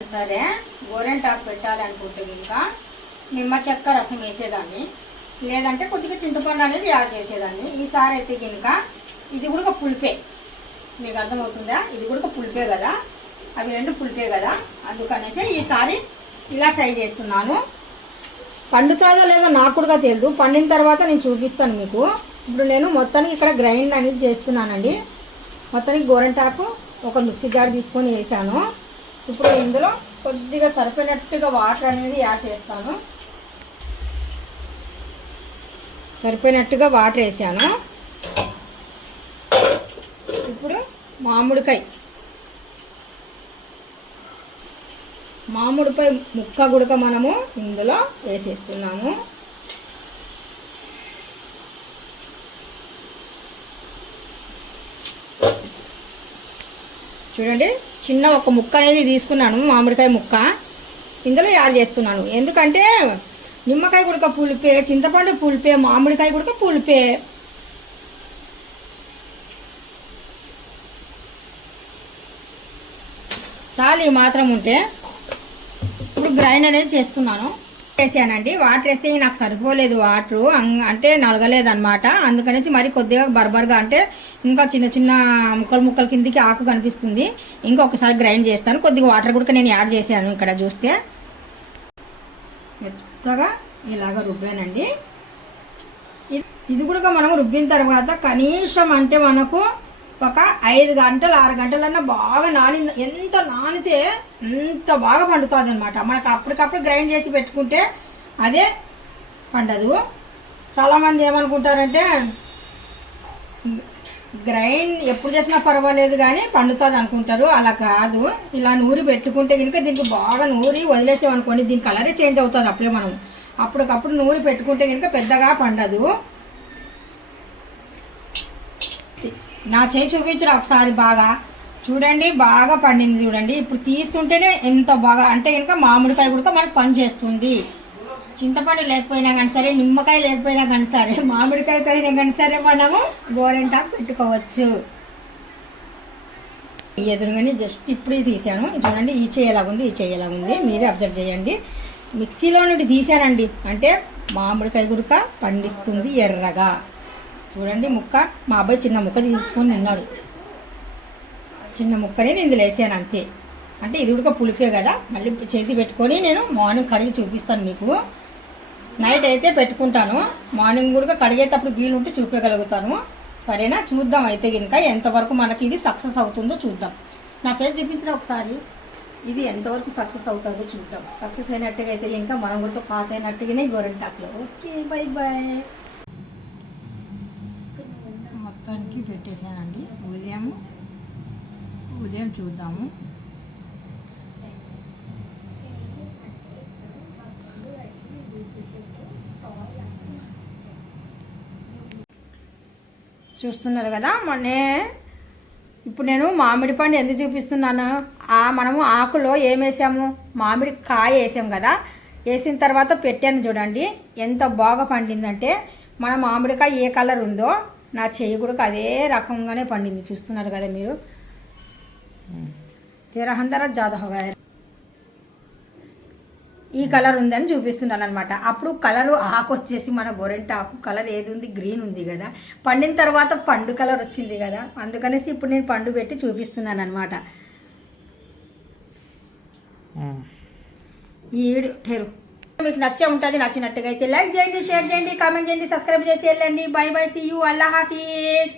సరే గోరెంటాకు పెట్టాలనుకుంటే ఇంకా నిమ్మ చెక్క రసం వేసేదాన్ని, లేదంటే కొద్దిగా చింతపండు అనేది యాడ్ చేసేదాన్ని. ఈసారి అయితే కనుక ఇది కూడా పులిపే, మీకు అర్థమవుతుందా? ఇది కూడా పులిపే కదా, అవి రెండు పులిపే కదా, అందుకనేసి ఈసారి ఇలా ట్రై చేస్తున్నాను. పండుతుందో లేదో నాకు కూడా తెలియదు, పండిన తర్వాత నేను చూపిస్తాను మీకు. ఇప్పుడు నేను మొత్తానికి ఇక్కడ గ్రైండ్ అనేది చేస్తున్నానండి. మొత్తానికి గోరెంటాకు ఒక మిక్సీ జార్ తీసుకొని వేసాను. ఇప్పుడు ఇందులో కొద్దిగా సరిపోయినట్టుగా వాటర్ అనేది యాడ్ చేస్తాను. సరిపోయినట్టుగా వాటర్ వేసాను. ఇప్పుడు మామిడికాయ ముక్క గుడక మనము ఇందులో వేసేస్తున్నాము. చూడండి, చిన్న ఒక ముక్క అనేది తీసుకున్నాను, మామిడికాయ ముక్క ఇందులో యాడ్ చేస్తున్నాను. ఎందుకంటే నిమ్మకాయ గుడక పులిపే, చింతపండు పులిపే, మామిడికాయ గుడక పులిపే. చాలు ఈ మాత్రం ఉంటే. ఇప్పుడు గ్రైండ్ అనేది చేస్తున్నాను. వేసానండి, వాటర్ వేస్తే నాకు సరిపోలేదు, వాటరు అంటే నలగలేదు అనమాట. అందుకనేసి మరి కొద్దిగా బర్బర్గా, అంటే ఇంకా చిన్న చిన్న ముక్కల కిందికి ఆకు కనిపిస్తుంది. ఇంకొకసారి గ్రైండ్ చేస్తాను. కొద్దిగా వాటర్ కూడా నేను యాడ్ చేశాను. ఇక్కడ చూస్తే మెత్తగా ఇలాగ రుబ్బానండి. ఇది కూడా మనం రుబ్బిన తర్వాత కనీసం అంటే మనకు ఒక 5 గంటలు 6 గంటలన్నా బాగా ఎంత నానితే అంత బాగా పండుతుంది అనమాట. మనకు అప్పటికప్పుడు గ్రైండ్ చేసి పెట్టుకుంటే అదే పండదు. చాలామంది ఏమనుకుంటారంటే గ్రైండ్ ఎప్పుడు చేసినా పర్వాలేదు కానీ పండుతుంది అనుకుంటారు. అలా కాదు, ఇలా నూరి పెట్టుకుంటే కనుక దీనికి బాగా నూరి వదిలేసామనుకోండి, దీని కలరే చేంజ్ అవుతుంది. అప్పుడే మనం అప్పటికప్పుడు నూరి పెట్టుకుంటే కనుక పెద్దగా పండదు. నా చేయి చూపించిన ఒకసారి బాగా చూడండి, బాగా పండింది చూడండి. ఇప్పుడు తీస్తుంటేనే ఎంత బాగా, అంటే కనుక మామిడికాయ కూడా మనకు పని చేస్తుంది. చింతపండు లేకపోయినా కానీ సరే, నిమ్మకాయ లేకపోయినా కానీ సరే, మామిడికాయతో అయినా కానీ సరే మనము గోరెంటాకు పెట్టుకోవచ్చు. ఎదురుగానే జస్ట్ ఇప్పుడే తీసాను చూడండి. ఈ చేయలాగుంది, ఈ చేయలాగుంది, మీరే అబ్జర్వ్ చేయండి. మిక్సీలో నుండి తీసానండి, అంటే మామిడికాయ గుడక పండిస్తుంది ఎర్రగా. చూడండి ముక్క, మా అబ్బాయి చిన్న ముక్క తీసుకొని తిన్నాడు. చిన్న ముక్కని నేను ఇందులో వేసాను అంతే. అంటే ఇది కూడా పులిపే కదా, మళ్ళీ చేతి పెట్టుకొని నేను మార్నింగ్ కడిగి చూపిస్తాను మీకు. నైట్ అయితే పెట్టుకుంటాను, మార్నింగ్ కూడా కడిగేటప్పుడు వీలుంటే చూపించగలుగుతాను. సరేనా? చూద్దాం అయితే కనుక ఎంతవరకు మనకి ఇది సక్సెస్ అవుతుందో చూద్దాం. నా ఫేస్ చూపించిన ఒకసారి ఇది ఎంతవరకు సక్సెస్ అవుతుందో చూద్దాం. సక్సెస్ అయినట్టుగా అయితే ఇంకా మనం కూడా పాస్ అయినట్టుగానే గోరెంటాకులో. Okay, bye bye. మొత్తానికి పెట్టేశానండి. ఉదయం చూద్దాము. చూస్తున్నారు కదా, ఇప్పుడు నేను మామిడి పండు ఎందుకు చూపిస్తున్నాను, మనము ఆకులో ఏం వేసాము, మామిడి కాయ వేసాం కదా, వేసిన తర్వాత పెట్టాను చూడండి ఎంత బాగా పండిందంటే. మన మామిడికాయ ఏ కలర్ ఉందో నా చెయ్యి కూడా అదే రకంగానే పండింది. చూస్తున్నారు కదా మీరు. 1300 ज़्यादा हो गया. ఈ కలర్ ఉందని చూపిస్తున్నాను అనమాట. అప్పుడు కలరు ఆకు వచ్చేసి మన గోరెంటాకు కలర్ ఏది ఉంది, గ్రీన్ ఉంది కదా. పండిన తర్వాత పండు కలర్ వచ్చింది కదా, అందుకనేసి ఇప్పుడు నేను పండు పెట్టి చూపిస్తున్నాను అనమాట. ఈ వీడియో మీకు నచ్చే ఉంటుంది. నచ్చినట్టుగా అయితే లైక్ చేయండి, షేర్ చేయండి, కామెంట్ చేయండి, సబ్స్క్రైబ్ చేసి వెళ్ళండి. బై బై, సీ యూ, అల్లా హాఫీజ్.